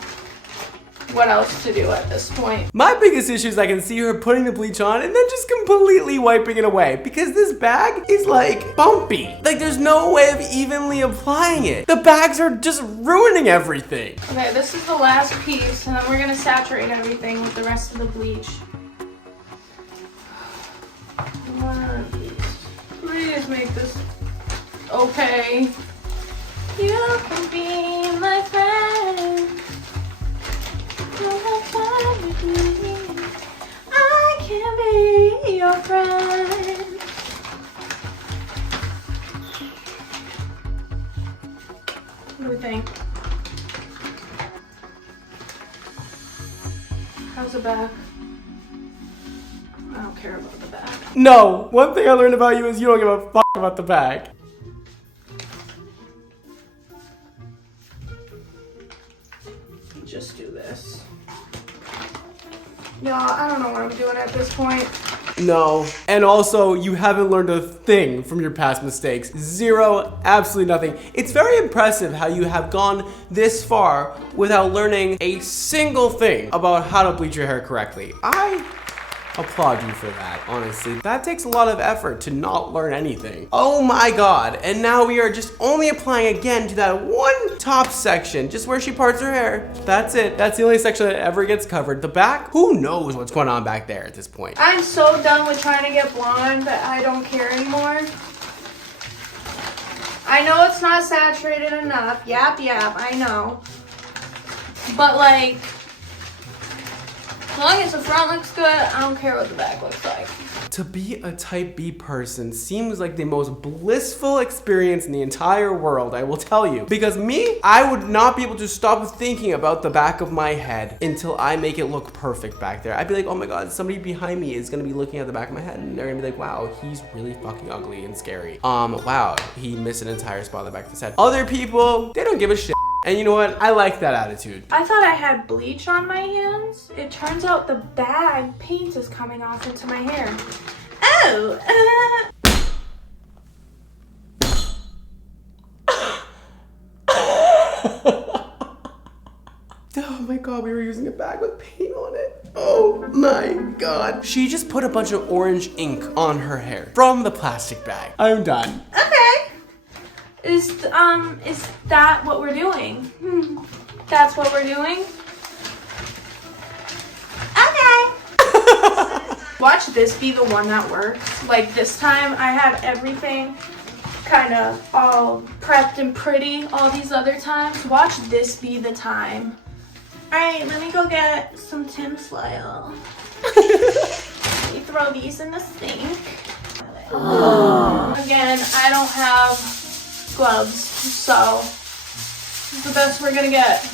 what else to do at this point. My biggest issue is I can see her putting the bleach on and then just completely wiping it away, because this bag is like bumpy. Like there's no way of evenly applying it. The bags are just ruining everything. Okay, this is the last piece, and then we're gonna saturate everything with the rest of the bleach. Come on, please make this okay. You can be my friend. I can be your friend. What do we think? How's the back? I don't care about the back. No, one thing I learned about you is you don't give a fuck about the bag. Just do this. Y'all, I don't know what I'm doing at this point. No. And also, you haven't learned a thing from your past mistakes. Zero, absolutely nothing. It's very impressive how you have gone this far without learning a single thing about how to bleach your hair correctly. I applaud you for that, honestly. That takes a lot of effort to not learn anything. Oh my god. And now we are just only applying again to that one top section, just where she parts her hair. That's it. That's the only section that ever gets covered. The back, who knows what's going on back there at this point. I'm so done with trying to get blonde that I don't care anymore. I know it's not saturated enough. Yap, I know. But like, as long as the front looks good, I don't care what the back looks like. To be a type B person seems like the most blissful experience in the entire world, I will tell you. Because me, I would not be able to stop thinking about the back of my head until I make it look perfect back there. I'd be like, oh my God, somebody behind me is gonna be looking at the back of my head and they're gonna be like, wow, he's really fucking ugly and scary. Wow, he missed an entire spot on the back of his head. Other people, they don't give a shit. And you know what? I like that attitude. I thought I had bleach on my hands. It turns out the bag paint is coming off into my hair. Oh! Oh my God, we were using a bag with paint on it. Oh my God. She just put a bunch of orange ink on her hair from the plastic bag. I'm done. Okay. Is that what we're doing? That's what we're doing? Okay. Watch this be the one that works. Like this time I had everything kind of all prepped and pretty all these other times. Watch this be the time. All right, let me go get some tin foil. Let me throw these in the sink. Again, I don't have gloves, so this is the best we're gonna get.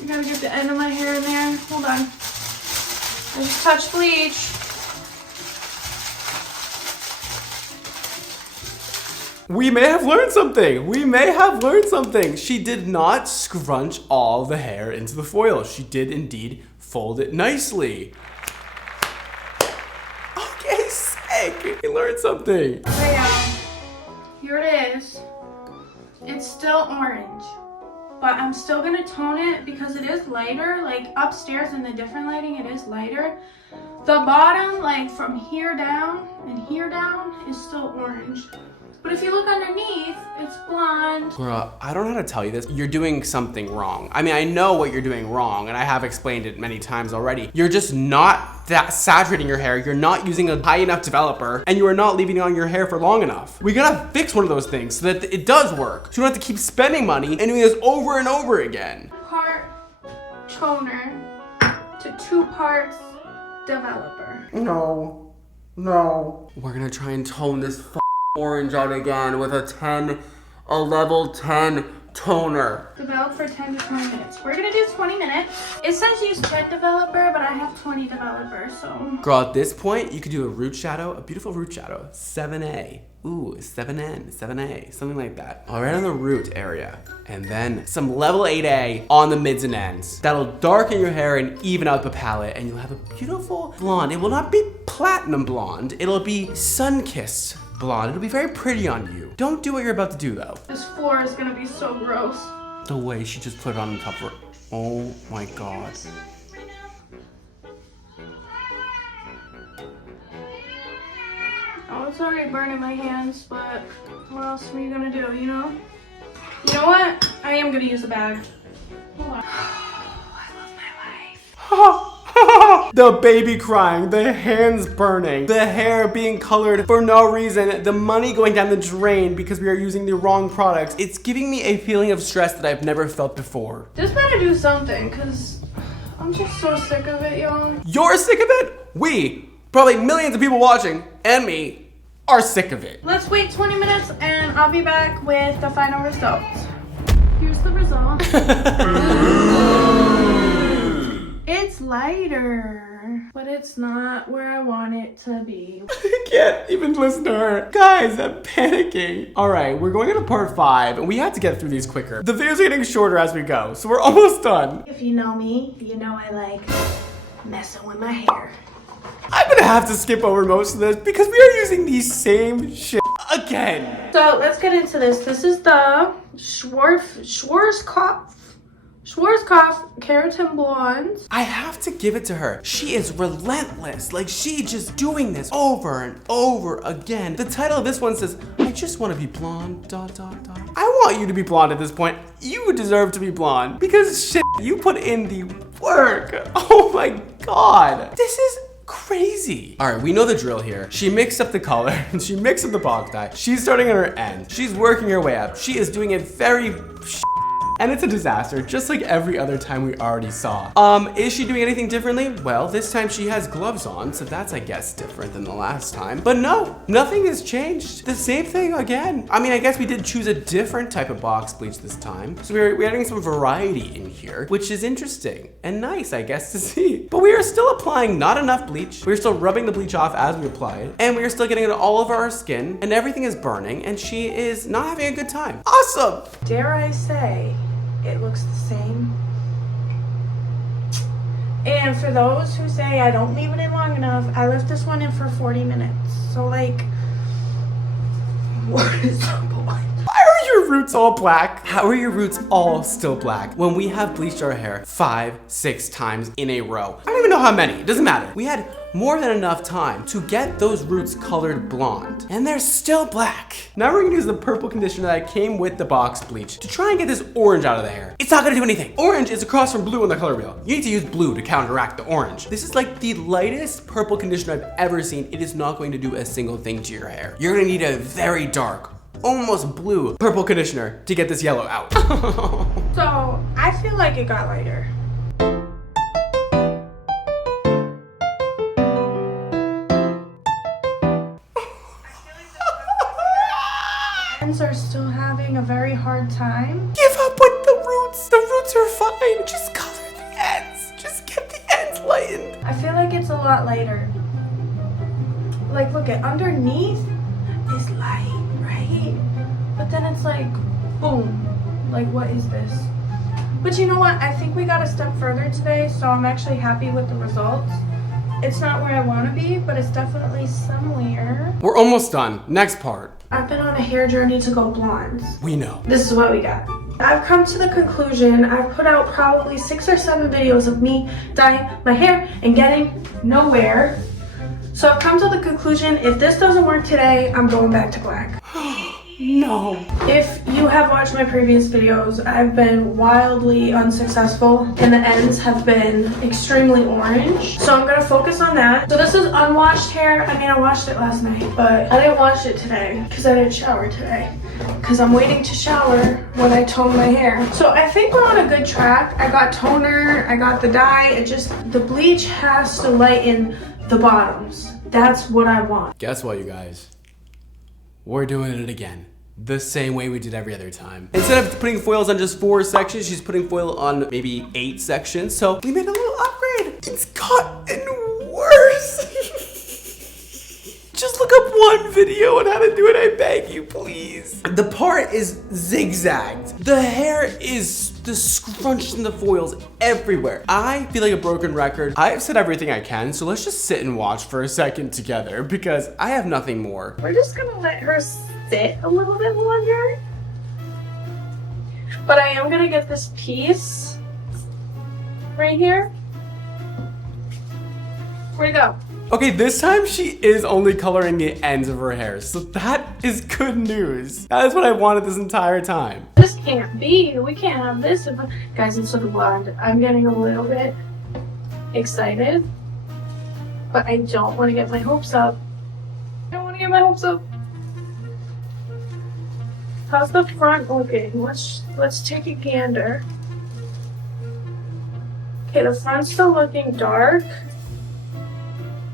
I gotta get the end of my hair in there. Hold on. I just touched bleach. We may have learned something. We may have learned something. She did not scrunch all the hair into the foil. She did indeed fold it nicely. Okay, sick. We learned something. So yeah, here it is. It's still orange, but I'm still gonna tone it because it is lighter. Like upstairs in the different lighting, it is lighter. The bottom, like from here down and here down, is still orange. But if you look underneath, it's blonde. Girl, I don't know how to tell you this. You're doing something wrong. I mean, I know what you're doing wrong, and I have explained it many times already. You're just not that saturating your hair. You're not using a high enough developer, and you are not leaving it on your hair for long enough. We gotta fix one of those things so that it does work. So you don't have to keep spending money and doing this over and over again. Part toner to 2 parts developer. No. We're gonna try and tone this orange out again with a level 10 toner. Develop for 10 to 20 minutes. We're gonna do 20 minutes. It says use 10 developer, but I have 20 developers, so. Girl, at this point, you could do a root shadow, a beautiful root shadow. 7A. Ooh, 7N, 7A, something like that. All right on the root area. And then some level 8A on the mids and ends. That'll darken your hair and even out the palette, and you'll have a beautiful blonde. It will not be platinum blonde. It'll be sun-kissed blonde. It'll be very pretty on you. Don't do what you're about to do though. This floor is gonna be so gross. The way she just put it on the top of her. Oh my God. Oh, it's already burning my hands, but what else are you gonna do, you know? You know what? I am gonna use a bag. Hold on. I love my life. The baby crying, the hands burning, the hair being colored for no reason, the money going down the drain because we are using the wrong products. It's giving me a feeling of stress that I've never felt before. This better do something, because I'm just so sick of it, y'all. You're sick of it? We, probably millions of people watching, and me, are sick of it. Let's wait 20 minutes and I'll be back with the final results. Here's the result. It's lighter, but it's not where I want it to be. I can't even listen to her. Guys, I'm panicking. All right, we're going into part 5, and we have to get through these quicker. The videos are getting shorter as we go, so we're almost done. If you know me, you know I like messing with my hair. I'm gonna have to skip over most of this because we are using the same shit again. So let's get into this. This is the Schwarzkopf Keratin Blonde. I have to give it to her. She is relentless. Like, she just doing this over and over again. The title of this one says, I just want to be blonde, ... I want you to be blonde at this point. You deserve to be blonde because shit, you put in the work. Oh my God. This is crazy. All right, we know the drill here. She mixed up the color and she mixed up the box dye. She's starting at her end. She's working her way up. She is doing it very And it's a disaster, just like every other time we already saw. Is she doing anything differently? Well, this time she has gloves on, so that's, I guess, different than the last time. But no, nothing has changed. The same thing again. I mean, I guess we did choose a different type of box bleach this time. So we're adding some variety in here, which is interesting and nice, I guess, to see. But we are still applying not enough bleach. We're still rubbing the bleach off as we apply it. And we are still getting it all over our skin, and everything is burning, and she is not having a good time. Awesome! Dare I say, it looks the same. And for those who say I don't leave it in long enough, I left this one in for 40 minutes. So like, what is the point? Why are your roots all black? How are your roots all still black when we have bleached our hair 5, 6 times in a row? I don't even know how many, it doesn't matter. We had more than enough time to get those roots colored blonde, and they're still black. Now we're gonna use the purple conditioner that came with the box bleach to try and get this orange out of the hair. It's not gonna do anything. Orange is across from blue on the color wheel. You need to use blue to counteract the orange. This is like the lightest purple conditioner I've ever seen. It is not going to do a single thing to your hair. You're gonna need a very dark, almost blue purple conditioner to get this yellow out. So I feel like it got lighter. Ends are still having a very hard time. Give up with the roots. The roots are fine. Just color the ends. Just get the ends lightened. I feel like it's a lot lighter. Like, look at underneath is light, right? But then it's like, boom. Like, what is this? But you know what? I think we got a step further today, so I'm actually happy with the results. It's not where I want to be, but it's definitely somewhere. We're almost done. Next part. I've been on a hair journey to go blonde. We know. This is what we got. I've come to the conclusion, I've put out probably 6 or 7 videos of me dyeing my hair and getting nowhere. So I've come to the conclusion, if this doesn't work today, I'm going back to black. No. If you have watched my previous videos, I've been wildly unsuccessful and the ends have been extremely orange. So I'm gonna focus on that. So this is unwashed hair. I mean, I washed it last night, but I didn't wash it today because I didn't shower today. Because I'm waiting to shower when I tone my hair. So I think we're on a good track. I got toner, I got the dye. The bleach has to lighten the bottoms. That's what I want. Guess what, you guys? We're doing it again. The same way we did every other time. Instead of putting foils on just 4 sections, she's putting foil on maybe 8 sections. So we made a little upgrade. It's gotten worse. Just look up one video on how to do it, I beg you, please. The part is zigzagged. The hair is scrunched in the foils everywhere. I feel like a broken record. I've said everything I can, so let's just sit and watch for a second together because I have nothing more. We're just gonna let her sit a little bit longer. But I am gonna get this piece right here. Where'd it go? Okay, this time she is only coloring the ends of her hair, so that is good news. That is what I wanted this entire time. This can't be. We can't have this. Guys, instead of blonde, I'm getting a little bit excited, but I don't want to get my hopes up. I don't want to get my hopes up. How's the front looking? Let's take a gander. Okay, the front's still looking dark.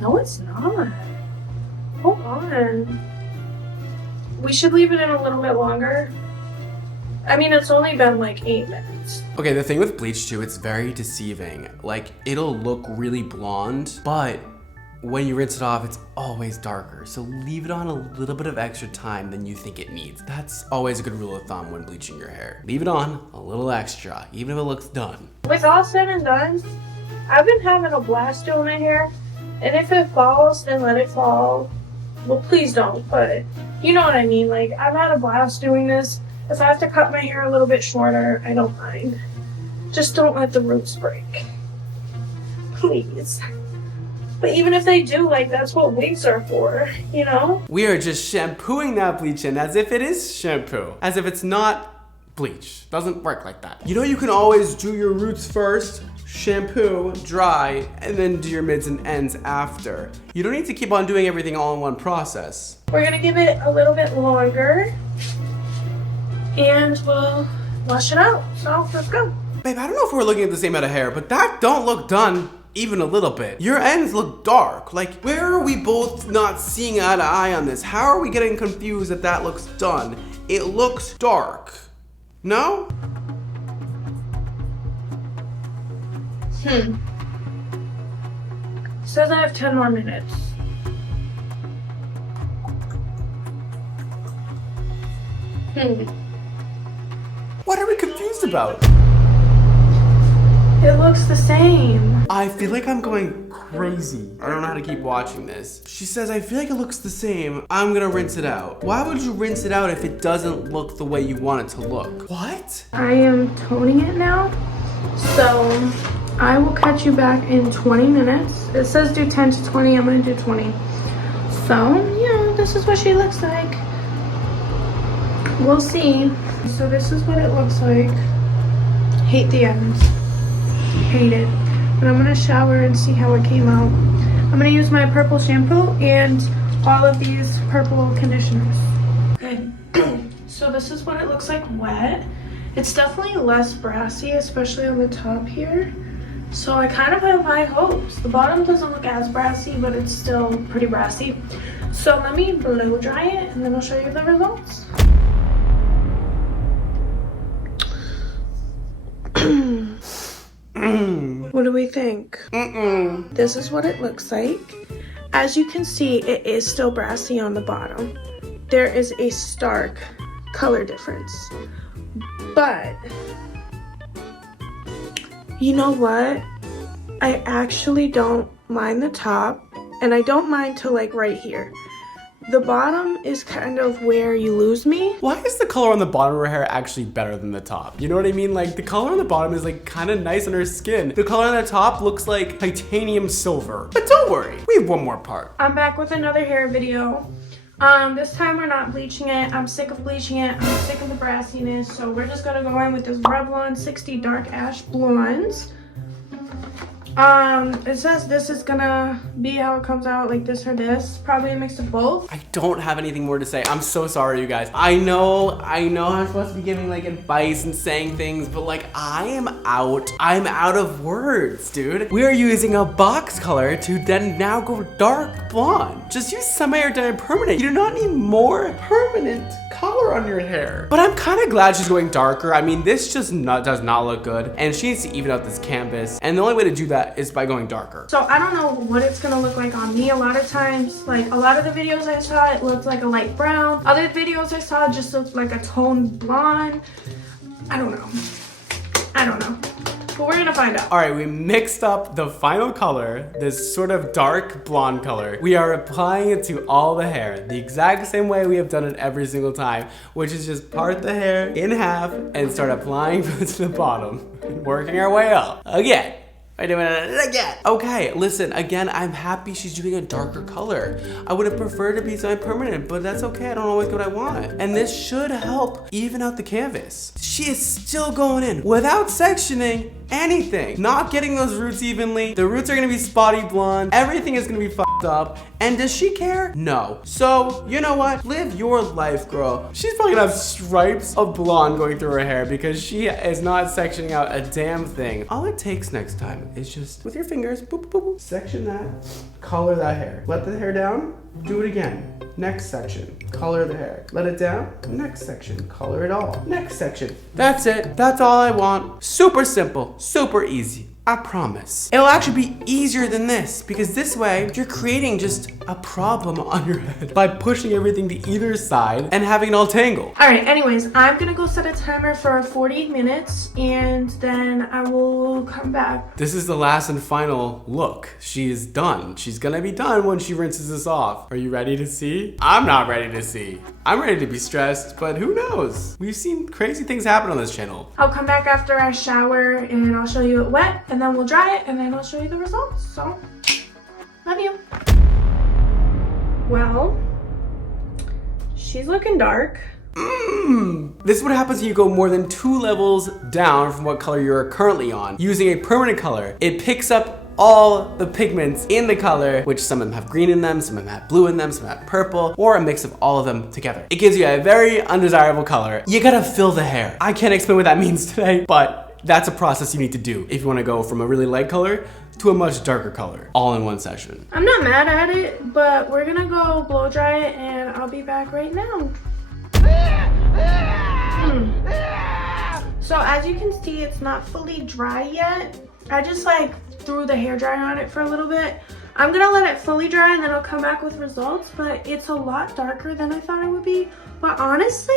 No, it's not. Hold on. We should leave it in a little bit longer. I mean, it's only been like 8 minutes. Okay, the thing with bleach too, it's very deceiving. Like, it'll look really blonde, but when you rinse it off, it's always darker. So leave it on a little bit of extra time than you think it needs. That's always a good rule of thumb when bleaching your hair. Leave it on a little extra, even if it looks done. With all said and done, I've been having a blast doing my hair. And if it falls, then let it fall. Well, please don't, but you know what I mean. Like, I've had a blast doing this. If I have to cut my hair a little bit shorter, I don't mind. Just don't let the roots break. Please. But even if they do, like, that's what wigs are for, you know? We are just shampooing that bleach in as if it is shampoo. As if it's not bleach. Doesn't work like that. You know, you can always do your roots first, shampoo, dry, and then do your mids and ends after. You don't need to keep on doing everything all in one process. We're gonna give it a little bit longer, and we'll wash it out. So let's go. Babe, I don't know if we're looking at the same head of hair, but that don't look done even a little bit. Your ends look dark. Like, where are we both not seeing eye to eye on this? How are we getting confused that that looks done? It looks dark. No? It says I have 10 more minutes. What are we confused about? It looks the same. I feel like I'm going crazy. I don't know how to keep watching this. She says, I feel like it looks the same. I'm gonna rinse it out. Why would you rinse it out if it doesn't look the way you want it to look? What? I am toning it now. So I will catch you back in 20 minutes. It says do 10 to 20. I'm gonna do 20. So, yeah, this is what she looks like. We'll see. So this is what it looks like. Hate the ends. Hate it. But I'm gonna shower and see how it came out. I'm gonna use my purple shampoo and all of these purple conditioners. Okay. So this is what it looks like wet. It's definitely less brassy, especially on the top here. So I kind of have high hopes. The bottom doesn't look as brassy, but it's still pretty brassy. So let me blow dry it and then I'll show you the results. What do we think? This is what it looks like. As you can see, it is still brassy on the bottom. There is a stark color difference. But you know what? I actually don't mind the top, and I don't mind till like right here. The bottom is kind of where you lose me. Why is the color on the bottom of her hair actually better than the top? You know what I mean? Like, the color on the bottom is like kind of nice on her skin. The color on the top looks like titanium silver. But don't worry, we have one more part. I'm back with another hair video. This time we're not bleaching it. I'm sick of bleaching it. I'm sick of the brassiness. So we're just gonna go in with this Revlon 60 Dark Ash Blondes. It says this is gonna be how it comes out, like this or this. Probably a mix of both. I don't have anything more to say. I'm so sorry, you guys. I know I'm supposed to be giving like advice and saying things, but like I'm out of words, dude. We are using a box color to then now go dark blonde. Just use semi or dye permanent. You do not need more permanent color on your hair. But I'm kind of glad she's going darker. I mean, this just does not look good, and she needs to even out this canvas, and the only way to do that is by going darker. So I don't know what it's gonna look like on me. A lot of times, like a lot of the videos I saw, it looked like a light brown. Other videos I saw just looked like a toned blonde. I don't know. But we're gonna find out. All right, we mixed up the final color, this sort of dark blonde color. We are applying it to all the hair, the exact same way we have done it every single time, which is just part the hair in half and start applying to the bottom and working our way up. Again. We're doing it again. Okay, listen, again, I'm happy she's doing a darker color. I would have preferred to be semi-permanent, but that's okay. I don't always get what I want. And this should help even out the canvas. She is still going in without sectioning anything. Not getting those roots evenly. The roots are gonna be spotty blonde. Everything is gonna be fucked up. And does she care? No. So, you know what? Live your life, girl. She's probably gonna have stripes of blonde going through her hair because she is not sectioning out a damn thing. All it takes next time is just with your fingers, boop, boop, boop, section that, color that hair. Let the hair down, do it again. Next section, color the hair. Let it down, next section, color it all. Next section. That's it, that's all I want. Super simple, super easy. I promise. It'll actually be easier than this because this way you're creating just a problem on your head by pushing everything to either side and having it all tangle. All right, anyways, I'm gonna go set a timer for 40 minutes and then I will come back. This is the last and final look. She is done. She's gonna be done when she rinses this off. Are you ready to see? I'm not ready to see. I'm ready to be stressed, but who knows? We've seen crazy things happen on this channel. I'll come back after I shower and I'll show you it wet and then we'll dry it and then I'll show you the results. So, love you. Well, she's looking dark. This is what happens when you go more than 2 levels down from what color you're currently on. Using a permanent color, it picks up all the pigments in the color, which some of them have green in them, some of them have blue in them, some have purple, or a mix of all of them together. It gives you a very undesirable color. You gotta fill the hair. I can't explain what that means today, but that's a process you need to do if you wanna go from a really light color to a much darker color, all in one session. I'm not mad at it, but we're gonna go blow dry it and I'll be back right now. So as you can see, it's not fully dry yet. I just like threw the hair dryer on it for a little bit. I'm gonna let it fully dry and then I'll come back with results, but it's a lot darker than I thought it would be. But honestly,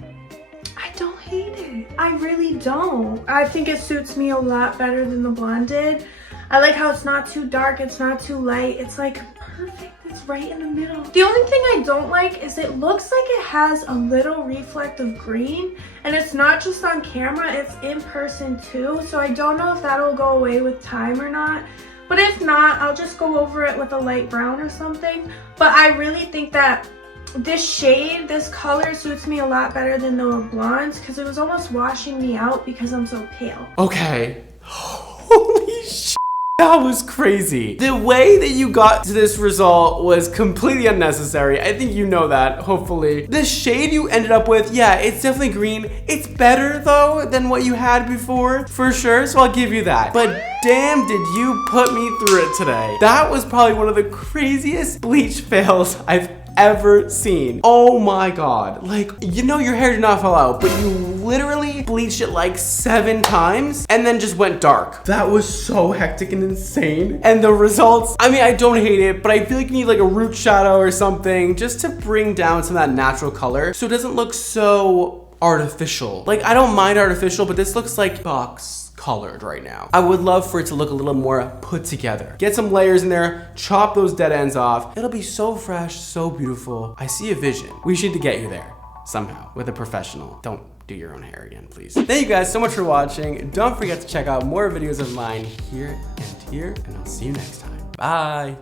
I don't hate it. I really don't. I think it suits me a lot better than the blonde did. I like how it's not too dark, it's not too light. It's like perfect, it's right in the middle. The only thing I don't like is it looks like it has a little reflect of green, and it's not just on camera, it's in person too. So I don't know if that'll go away with time or not. But if not, I'll just go over it with a light brown or something. But I really think that this shade, this color suits me a lot better than the blondes because it was almost washing me out because I'm so pale. Okay. Holy shit. That was crazy. The way that you got to this result was completely unnecessary. I think you know that, hopefully. The shade you ended up with, yeah, it's definitely green. It's better, though, than what you had before, for sure, so I'll give you that. But damn, did you put me through it today. That was probably one of the craziest bleach fails I've ever seen. Oh my god. Like, you know your hair did not fall out, but you literally bleached it like 7 times and then just went dark. That was so hectic and insane. And the results, I mean, I don't hate it, but I feel like you need like a root shadow or something just to bring down some of that natural color so it doesn't look so artificial. Like, I don't mind artificial, but this looks like box colored right now. I would love for it to look a little more put together. Get some layers in there, chop those dead ends off. It'll be so fresh, so beautiful. I see a vision. We should get you there somehow with a professional. Don't do your own hair again, please. Thank you guys so much for watching. Don't forget to check out more videos of mine here and here, and I'll see you next time. Bye.